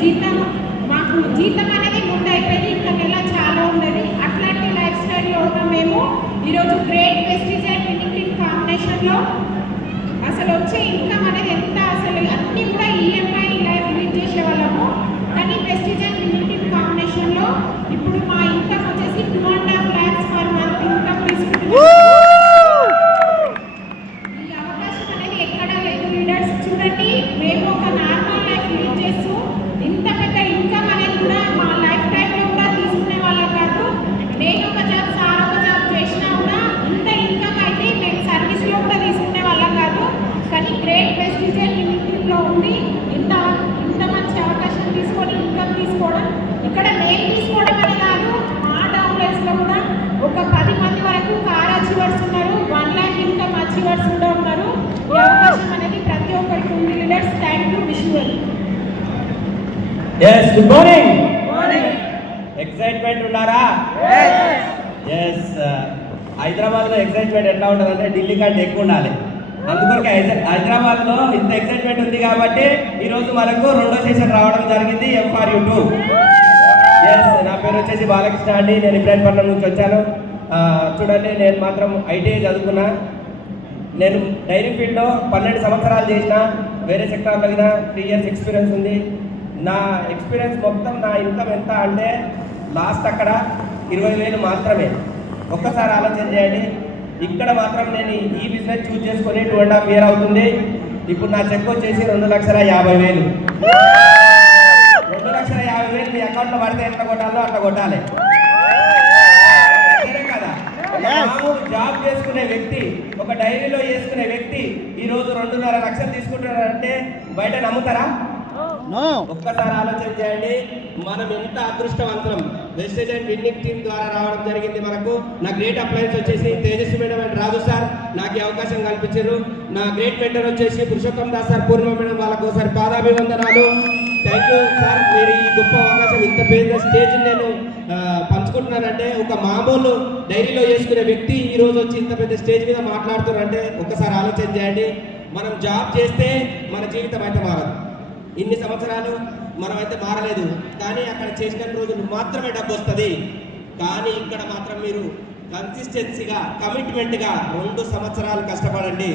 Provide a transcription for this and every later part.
జీతం మాకు జీతం అనేది ముందు అయిపోయింది, ఇంకా నెల చాలా ఉండదు. అట్లాంటి లైఫ్ స్టైల్లో ఉన్న మేము ఈరోజు great prestige and winning team కాంబినేషన్లో అసలు వచ్చే ఇన్కమ్ అనేది ఎంత, అసలు అన్నీ కూడా ఈఎంఐ లైఫ్ లీడ్ చేసేవాళ్ళము. కానీ ప్రెస్టీజ్ అండ్ విన్నింగ్ టీమ్ కాంబినేషన్లో ఇప్పుడు మా ఇన్కమ్ వచ్చేసి 2.5 lakhs పర్ మంత్ ఇన్కమ్ తీసుకుంటున్నాం. ఈ అవకాశం అనేది ఎక్కడా లేదు లీడర్స్. చూడండి, మేము ఒక నార్మల్ లైఫ్ లీడ్ చేస్తూ ఇంత పెద్ద ఇన్కమ్ అనేది కూడా మా లైఫ్ టైంలో కూడా తీసుకునే వాళ్ళం కాదు. నేను ఒక జాబ్, సార్ ఒక జాబ్ చేసినా కూడా ఇంత ఇన్కమ్ అయితే మేము సర్వీస్లో కూడా తీసుకునే వాళ్ళం కాదు. కానీ గ్రేట్ ప్రెస్టీజ్ అండ్ విన్నింగ్ టీమ్లో ఉండి ఇంత మంచి అవకాశం తీసుకొని ఇన్కమ్ తీసుకోవడం, ఇక్కడ మేము తీసుకోవడం అనే కాదు, మా డౌన్లైన్స్లో కూడా ఒక 10 మంది వరకు కార్ అచీవర్స్ ఉన్నారు, 1 lakh ఇన్కమ్ అచీవర్స్ కూడా ఉన్నారు. ఈ అవకాశం అనేది ప్రతి ఒక్కరికి ఉంది leaders. Thank you, wish you. yes good morning excitement ఉన్నారా? yes హైదరాబాద్ లో ఎక్సైట్మెంట్ ఎట్లా ఉంటుందంటే ఢిల్లీ కంటే ఎక్కువ ఉండాలి. అందుకొరకే హైదరాబాద్ లో ఇంత ఎక్సైట్మెంట్ ఉంది కాబట్టి ఈ రోజు మనకు 2వ సెషన్ రావడం జరిగింది. FRU2. ఎస్, నా పేరు వచ్చేసి బాలకృష్ణ అండి. నేను ఇబ్రాహీంపట్నం నుంచి వచ్చాను. చూడండి, నేను మాత్రం ఐటీఐ చదువుకున్నా. నేను డైరీ ఫీల్డ్లో 12 సంవత్సరాలు చేసిన, వేరే సెక్టార్లో అయినా 3 years ఎక్స్పీరియన్స్ ఉంది. నా ఎక్స్పీరియన్స్ మొత్తం, నా ఇన్కమ్ ఎంత అంటే లాస్ట్ అక్కడ 20,000 మాత్రమే. ఒక్కసారి ఆలోచన చేయండి. ఇక్కడ మాత్రం నేను ఈ బిజినెస్ చూస్ చేసుకొని 2.5 years అవుతుంది. ఇప్పుడు నా చెక్ వచ్చేసి 2,50,000. 2,50,000 మీ అకౌంట్లో పడితే ఎంత కొట్టాలో అట్లా కొట్టాలి. కదా, జాబ్ చేసుకునే వ్యక్తి, ఒక డైరీలో చేసుకునే వ్యక్తి ఈరోజు 2.5 లక్షలు తీసుకుంటున్నారంటే బయట నమ్ముతారా? ఒక్కసారి ఆలోచన చేయండి. మనం ఎంత అదృష్టవంతులం. ప్రెస్టీజ్ అండ్ విన్నింగ్ టీమ్ ద్వారా రావడం జరిగింది మనకు. నా గ్రేట్ అప్లయన్స్ వచ్చేసి Tejaswi madam and Raju sir నాకు ఈ అవకాశం కల్పించారు. నా గ్రేట్ మెంటర్ వచ్చేసి పురుషోత్తం దాస్ సార్, పూర్ణిమ మేడం, వాళ్ళకు ఒకసారి పాదాభివందనాలు. Thank you sir. మీరు ఈ గొప్ప అవకాశం, ఇంత పెద్ద స్టేజ్ నేను పంచుకుంటున్నానంటే, ఒక మామూలు డైరీలో చేసుకునే వ్యక్తి ఈ రోజు వచ్చి ఇంత పెద్ద స్టేజ్ మీద మాట్లాడుతున్నారంటే ఒక్కసారి ఆలోచన చేయండి. మనం జాబ్ చేస్తే మన జీవితం అయితే మారదు. ఇన్ని సంవత్సరాలు మనం అయితే మారలేదు, కానీ అక్కడ చేసిన రోజులు మాత్రమే డబ్బు వస్తుంది. కానీ ఇక్కడ మాత్రం మీరు కన్సిస్టెన్సీగా, కమిట్మెంట్గా 2 సంవత్సరాలు కష్టపడండి.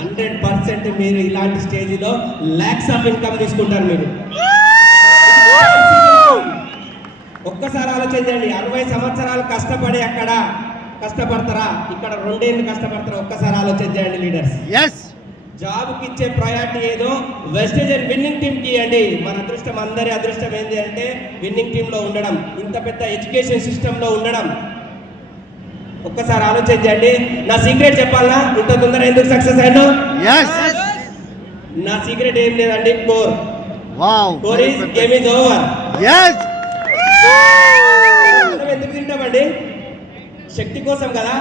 100% మీరు ఇలాంటి స్టేజ్లో lakhs ఆఫ్ ఇన్కమ్ తీసుకుంటారు. మీరు ఒక్కసారి ఆలోచించండి. 60 సంవత్సరాలు కష్టపడి అక్కడ కష్టపడతారా, ఇక్కడ 2 ఏళ్ళు కష్టపడతారా? ఒక్కసారి ఆలోచించండి లీడర్స్. జాబ్కి ఇచ్చే ప్రయారిటీ ఏదో ప్రెస్టీజ్ అండ్ విన్నింగ్ టీమ్కి ఇవ్వండి. మన అదృష్టం, అందరి అదృష్టం ఏంటి అంటే విన్నింగ్ టీంలో ఉండడం, ఇంత పెద్ద ఎడ్యుకేషన్ సిస్టంలో ఉండడం. ఒక్కసారి ఆలోచించండి. నా సీక్రెట్ చెప్పాలా, ఇంత తొందర ఎందుకు సక్సెస్ అయినా? నా సీక్రెట్ ఏం లేదండి, core is game is over. ఎందుకు తింటామండి? శక్తి కోసం కదా.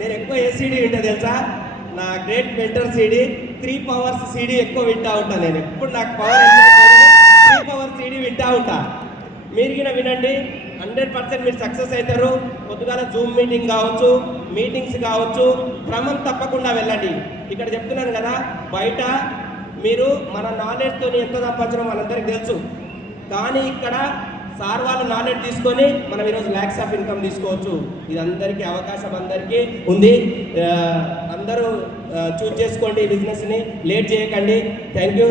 నేను ఎక్కువ ఏ సీడీ వింటా తెలుసా? నా great mentor CD, 3 Powers CD ఎక్కువ వింటా ఉంటాను. నేను ఎప్పుడు నాకు పవర్ 3 Powers సీడీ వింటా ఉంటా. మీరు కూడా వినండి, 100% మీరు సక్సెస్ అవుతారు. పొద్దుగాల జూమ్ మీటింగ్ కావచ్చు, మీటింగ్స్ కావచ్చు, క్రమం తప్పకుండా వెళ్ళండి. ఇక్కడ చెప్తున్నాను కదా, బయట మీరు మన నాలెడ్జ్తో ఎంత సంపాదించడం మనందరికీ తెలుసు. కానీ ఇక్కడ సార్ వాళ్ళ నాలెడ్జ్ తీసుకొని మనం ఈరోజు lakhs ఆఫ్ ఇన్కమ్ తీసుకోవచ్చు. ఇది అందరికీ అవకాశం, అందరికీ ఉంది. అందరూ చూస్ చేసుకోండి ఈ బిజినెస్ని, లేట్ చేయకండి. Thank you.